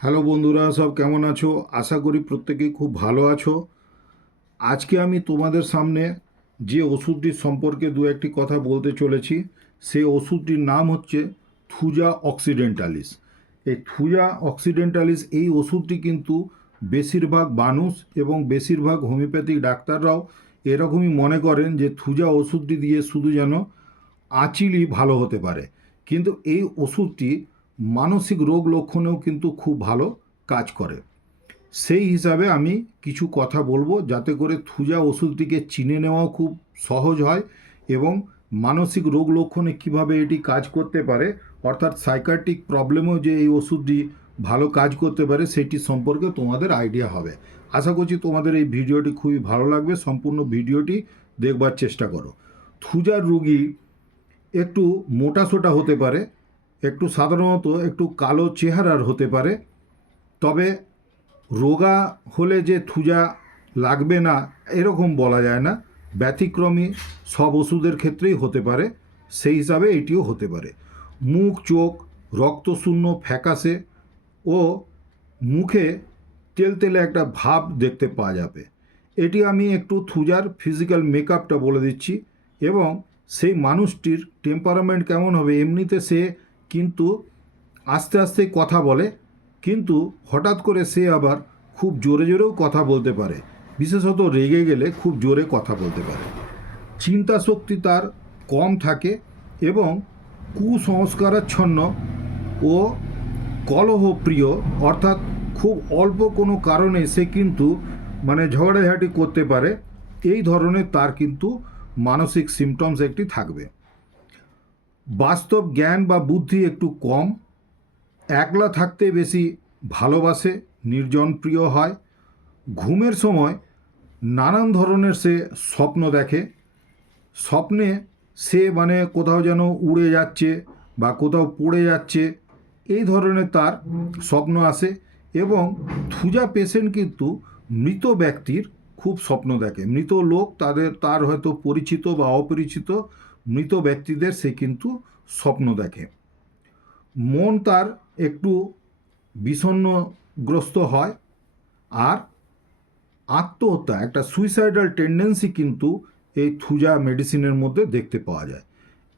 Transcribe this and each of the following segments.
Hello বন্ধুরা, সব কেমন আছো? আশা করি প্রত্যেকেই খুব ভালো আছো। আজকে আমি তোমাদের সামনে যে ওষুধটির সম্পর্কে দু একটি কথা বলতে চলেছি, সেই ওষুধটির নাম হচ্ছে থুজা অক্সিডেন্টালিস। এই থুজা অক্সিডেন্টালিস এই ওষুধটি কিন্তু বেশিরভাগ মানুষ এবং বেশিরভাগ হোমিওপ্যাথিক ডাক্তাররাও এরকমই মনে করেন যে থুজা ওষুধটি দিয়ে শুধু যেন আঁচিলই ভালো হতে পারে, কিন্তু এই ওষুধটি মানসিক রোগ লক্ষণেও কিন্তু খুব ভালো কাজ করে। সেই হিসাবে আমি কিছু কথা বলবো যাতে করে থুজা ওষুধটিকে চিনে নেওয়াও খুব সহজ হয় এবং মানসিক রোগ লক্ষণে কিভাবে এটি কাজ করতে পারে, অর্থাৎ সাইকাট্রিক প্রবলেমেও যে এই ওষুধটি ভালো কাজ করতে পারে সেটি সম্পর্কে তোমাদের আইডিয়া হবে। আশা করছি তোমাদের এই ভিডিওটি খুবই ভালো লাগবে। সম্পূর্ণ ভিডিওটি দেখবার চেষ্টা করো। থুজার রুগী একটু মোটাসোটা হতে পারে, একটু সাধারণত একটু কালো চেহারার হতে পারে, তবে রোগা হলে যে থুজা লাগবে না এরকম বলা যায় না। ব্যতিক্রমী সব ওষুধের ক্ষেত্রেই হতে পারে, সেই হিসাবে এটিও হতে পারে। মুখ চোখ রক্তশূন্য ফ্যাকাশে ও মুখে তেলতেলে একটা ভাব দেখতে পাওয়া যাবে। এটি আমি একটু থুজার ফিজিক্যাল মেকআপটা বলে দিচ্ছি এবং সেই মানুষটির টেম্পারামেন্ট কেমন হবে। এমনিতে সে কিন্তু আস্তে আস্তে কথা বলে, কিন্তু হঠাৎ করে সে আবার খুব জোরে জোরেও কথা বলতে পারে, বিশেষত রেগে গেলে খুব জোরে কথা বলতে পারে। চিন্তা শক্তি তার কম থাকে এবং কুসংস্কারাচ্ছন্ন ও কলহপ্রিয়, অর্থাৎ খুব অল্প কোনো কারণে সে কিন্তু ঝগড়াঝাটি করতে পারে। এই ধরনের তার কিন্তু মানসিক সিমটমস একটি থাকবে। বাস্তব জ্ঞান বা বুদ্ধি একটু কম, একলা থাকতে বেশি ভালোবাসে, নির্জন প্রিয় হয়। ঘুমের সময় নানান ধরনের সে স্বপ্ন দেখে। স্বপ্নে সে কোথাও যেন উড়ে যাচ্ছে বা কোথাও পড়ে যাচ্ছে, এই ধরনের তার স্বপ্ন আসে। এবং থুজা পেশেন্ট কিন্তু মৃত ব্যক্তির খুব স্বপ্ন দেখে। মৃত লোক তার হয়তো পরিচিত বা অপরিচিত মৃত ব্যক্তিদের সে কিন্তু স্বপ্ন দেখে। মন তার একটু বিষণ্ণগ্রস্ত হয়, আর আত্মহত্যা একটা সুইসাইডাল টেন্ডেন্সি কিন্তু এই থুজা মেডিসিনের মধ্যে দেখতে পাওয়া যায়।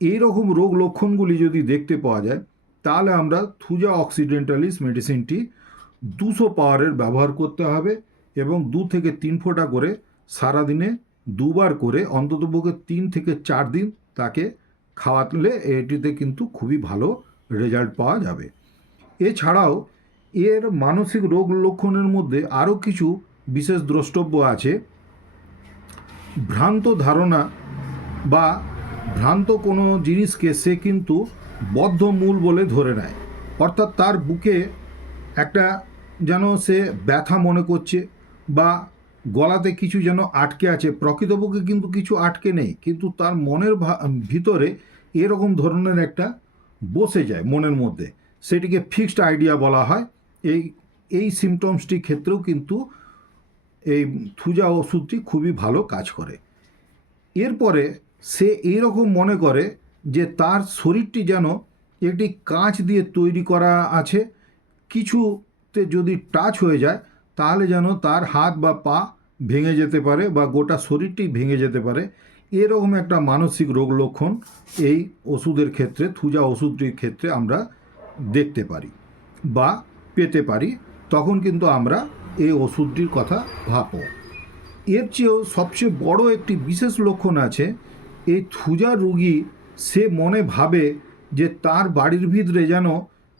এই রকম রোগ লক্ষণগুলি যদি দেখতে পাওয়া যায় তাহলে আমরা থুজা অক্সিডেন্টালিস মেডিসিনটি 200 পাওয়ারের ব্যবহার করতে হবে এবং 2 থেকে 3 ফোঁটা করে সারাদিনে দুবার করে অন্ততপক্ষে 3 থেকে 4 দিন তাকে খাওয়ালে এটিতে কিন্তু খুবই ভালো রেজাল্ট পাওয়া যাবে। এছাড়াও এর মানসিক রোগ লক্ষণের মধ্যে আরও কিছু বিশেষ দ্রষ্টব্য আছে। ভ্রান্ত ধারণা বা ভ্রান্ত কোনো জিনিসকে সে কিন্তু বদ্ধমূল বলে ধরে নেয়, অর্থাৎ তার বুকে একটা যেন সে ব্যথা মনে করছে বা গলাতে কিছু যেন আটকে আছে। প্রকৃতপক্ষে কিন্তু কিছু আটকে নেই, কিন্তু তার মনের ভিতরে এরকম ধরনের একটা বসে যায় মনের মধ্যে, সেটিকে ফিক্সড আইডিয়া বলা হয়। এই এই সিমটমসটির ক্ষেত্রেও কিন্তু এই থুজা ওষুধটি খুবই ভালো কাজ করে। এরপরে সে এইরকম মনে করে যে তার শরীরটি যেন একটি কাঁচ দিয়ে তৈরি করা আছে, কিছুতে যদি টাচ হয়ে যায় তাহলে যেন তার হাত বা পা ভেঙে যেতে পারে বা গোটা শরীরটি ভেঙে যেতে পারে। এরকম একটা মানসিক রোগ লক্ষণ এই ওষুধের ক্ষেত্রে, থুজা ওষুধটির ক্ষেত্রে আমরা দেখতে পারি বা পেতে পারি। তখন কিন্তু আমরা এই ওষুধটির কথা ভাবব। এর চেয়েও সবচেয়ে বড় একটি বিশেষ লক্ষণ আছে। এই থুজা রুগী সে মনে ভাবে যে তার বাড়ির ভিতরে যেন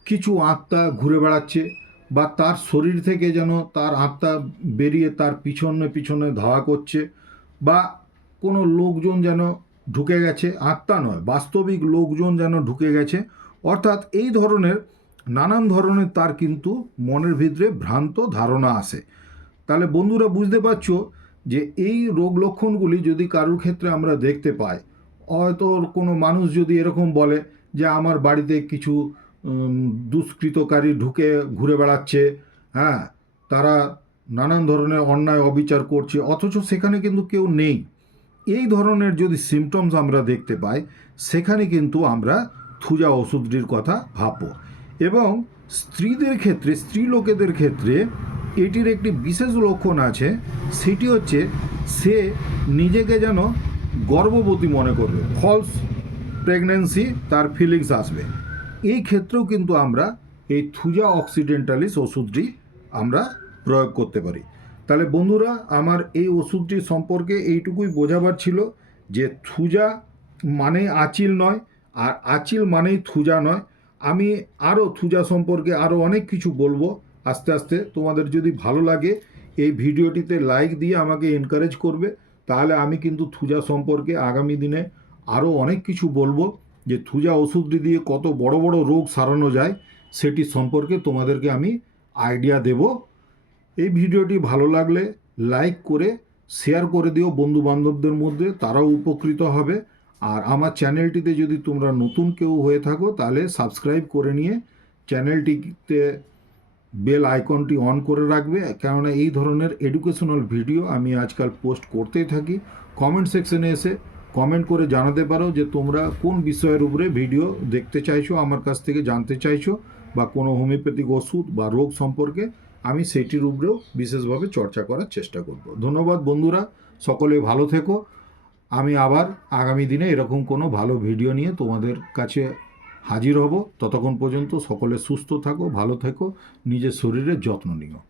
কিছু আত্মা ঘুরে বেড়াচ্ছে বা তার শরীর থেকে যেন তার আত্মা বেরিয়ে তার পিছনে পিছনে ধাওয়া করছে, বা কোনো লোকজন যেন ঢুকে গেছে, আত্মা নয় বাস্তবিক লোকজন যেন ঢুকে গেছে। অর্থাৎ এই ধরনের নানান ধরনের তার কিন্তু মনের ভিতরে ভ্রান্ত ধারণা আসে। তাহলে বন্ধুরা বুঝতে পারছো যে এই রোগ লক্ষণগুলি যদি কারোর ক্ষেত্রে আমরা দেখতে পাই, হয়তো কোনো মানুষ যদি এরকম বলে যে আমার বাড়িতে কিছু দুষ্কৃতকারী ঢুকে ঘুরে বেড়াচ্ছে, হ্যাঁ, তারা নানান ধরনের অন্যায় অবিচার করছে, অথচ সেখানে কিন্তু কেউ নেই, এই ধরনের যদি সিমটমস আমরা দেখতে পাই, সেখানে কিন্তু আমরা থুজা ওষুধটির কথা ভাববো। এবং স্ত্রীদের ক্ষেত্রে, স্ত্রী লোকেদের ক্ষেত্রে এটির একটি বিশেষ লক্ষণ আছে, সেটি হচ্ছে সে নিজেকে যেন গর্ভবতী মনে করবে, ফলস প্রেগন্যান্সি তার ফিলিংস আসবে। এই ক্ষেত্রেও কিন্তু আমরা এই থুজা অক্সিডেন্টালিস ওষুধটি আমরা প্রয়োগ করতে পারি। তাহলে বন্ধুরা, আমার এই ওষুধটি সম্পর্কে এইটুকুই বোঝাবার ছিল যে থুজা মানে আচিল নয়, আর আচিল মানেই থুজা নয়। আমি আরও থুজা সম্পর্কে আরও অনেক কিছু বলবো আস্তে আস্তে। তোমাদের যদি ভালো লাগে এই ভিডিওটিতে লাইক দিয়ে আমাকে এনকারেজ করবে, তাহলে আমি কিন্তু থুজা সম্পর্কে আগামী দিনে আরও অনেক কিছু বলবো, যে থুজা ওষুধটি দিয়ে কত বড় বড় রোগ সারানো যায় সেটি সম্পর্কে তোমাদেরকে আমি আইডিয়া দেব। এই ভিডিওটি ভালো লাগলে লাইক করে শেয়ার করে দিও বন্ধু বান্ধবদের মধ্যে, তারাও উপকৃত হবে। আর আমার চ্যানেলটিতে যদি তোমরা নতুন কেউ হয়ে থাকো তাহলে সাবস্ক্রাইব করে নিয়ে চ্যানেলটিতে বেল আইকনটি অন করে রাখবে, কেননা এই ধরনের এডুকেশনাল ভিডিও আমি আজকাল পোস্ট করতেই থাকি। কমেন্ট সেকশনে এসে কমেন্ট করে জানাতে পারো যে তোমরা কোন বিষয়ের উপরে ভিডিও দেখতে চাইছো, আমার কাছ থেকে জানতে চাইছো, বা কোনো হোমিওপ্যাথিক ওষুধ বা রোগ সম্পর্কে আমি সেটির উপরেও বিশেষভাবে চর্চা করার চেষ্টা করব। ধন্যবাদ বন্ধুরা, সকলে ভালো থেকো। আমি আবার আগামী দিনে এরকম কোনো ভালো ভিডিও নিয়ে তোমাদের কাছে হাজির হব। ততক্ষণ পর্যন্ত সকলে সুস্থ থাকো, ভালো থেকো, নিজের শরীরের যত্ন নিও।